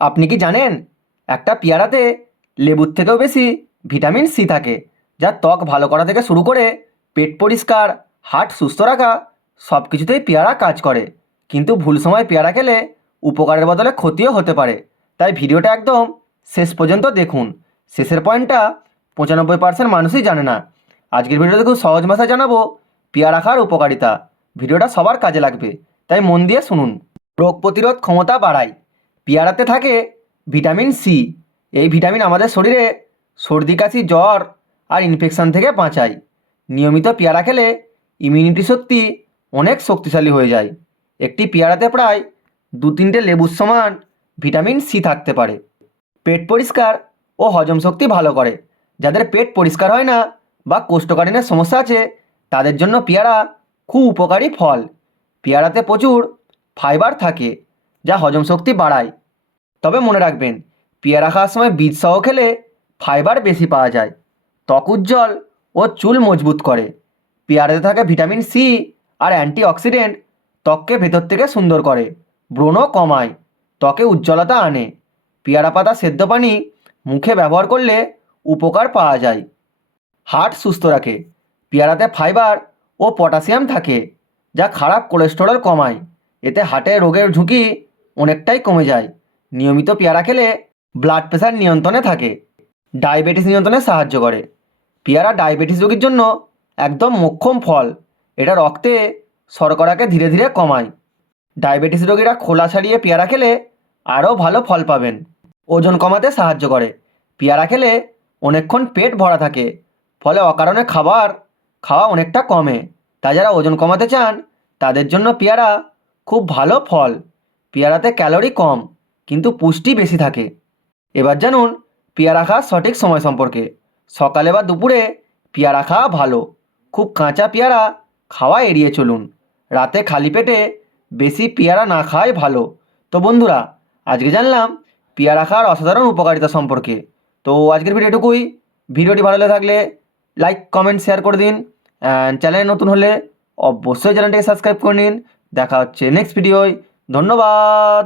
আপনি কি জানেন একটা পেয়ারাতে লেবুর থেকেও বেশি ভিটামিন সি থাকে, যা ত্বক ভালো করা থেকে শুরু করে পেট পরিষ্কার, হার্ট সুস্থ রাখা সব কিছুতেই পেয়ারা কাজ করে। কিন্তু ভুল সময় পেয়ারা খেলে উপকারের বদলে ক্ষতিও হতে পারে। তাই ভিডিওটা একদম শেষ পর্যন্ত দেখুন। শেষের পয়েন্টটা 95% মানুষই জানে না। আজকের ভিডিওতে খুব সহজ ভাষায় জানাবো পেয়ারা খাওয়ার উপকারিতা। ভিডিওটা সবার কাজে লাগবে, তাই মন দিয়ে শুনুন। রোগ প্রতিরোধ ক্ষমতা বাড়ায়। পেয়ারাতে থাকে ভিটামিন সি। এই ভিটামিন আমাদের শরীরে সর্দি কাশি, জ্বর আর ইনফেকশন থেকে বাঁচায়। নিয়মিত পেয়ারা খেলে ইমিউনিটি শক্তি অনেক শক্তিশালী হয়ে যায়। একটি পেয়ারাতে প্রায় 2-3টে লেবুর সমান ভিটামিন সি থাকতে পারে। পেট পরিষ্কার ও হজম শক্তি ভালো করে। যাদের পেট পরিষ্কার হয় না বা কোষ্ঠকাঠিন্যের সমস্যা আছে, তাদের জন্য পেয়ারা খুব উপকারী ফল। পেয়ারাতে প্রচুর ফাইবার থাকে, যা হজম শক্তি বাড়ায়। তবে মনে রাখবেন, পেয়ারা খাওয়ার সময় বীজ সহ খেলে ফাইবার বেশি পাওয়া যায়। ত্বক উজ্জ্বল ও চুল মজবুত করে। পেয়ারাতে থাকে ভিটামিন সি আর অ্যান্টিঅক্সিডেন্ট ত্বককে ভেতর থেকে সুন্দর করে, ব্রণ কমায়, ত্বকে উজ্জ্বলতা আনে। পেয়ারা পাতা সেদ্ধ পানি মুখে ব্যবহার করলে উপকার পাওয়া যায়। হার্ট সুস্থ রাখে। পেয়ারাতে ফাইবার ও পটাশিয়াম থাকে, যা খারাপ কোলেস্টেরল কমায়। এতে হার্টের রোগের ঝুঁকি অনেকটাই কমে যায়। নিয়মিত পেয়ারা খেলে ব্লাড প্রেশার নিয়ন্ত্রণে থাকে। ডায়াবেটিস নিয়ন্ত্রণে সাহায্য করে। পেয়ারা ডায়াবেটিস রোগীর জন্য একদম মোক্ষম ফল। এটা রক্তে শর্করাকে ধীরে ধীরে কমায়। ডায়াবেটিস রোগীরা খোলা ছাড়িয়ে পেয়ারা খেলে আরও ভালো ফল পাবেন। ওজন কমাতে সাহায্য করে। পেয়ারা খেলে অনেকক্ষণ পেট ভরা থাকে, ফলে অকারণে খাবার খাওয়া অনেকটা কমে। তাই যারা ওজন কমাতে চান, তাদের জন্য পেয়ারা খুব ভালো ফল। পেয়ারাতে ক্যালোরি কম, কিন্তু পুষ্টি বেশি থাকে। এবার জানুন পেয়ারা খাওয়ার সঠিক সময় সম্পর্কে। সকালে বা দুপুরে পেয়ারা খাওয়া ভালো। খুব কাঁচা পেয়ারা খাওয়া এড়িয়ে চলুন। রাতে খালি পেটে বেশি পেয়ারা না খাওয়াই ভালো। তো বন্ধুরা, আজকে জানলাম পেয়ারা খাওয়ার অসাধারণ উপকারিতা সম্পর্কে। তো আজকের ভিডিওটুকুই। ভিডিওটি ভালো লেগে থাকলে লাইক, কমেন্ট, শেয়ার করে দিন। অ্যান্ড চ্যানেলে নতুন হলে অবশ্যই চ্যানেলটিকে সাবস্ক্রাইব করে নিন। দেখা হচ্ছে নেক্সট ভিডিওয়। ধন্যবাদ।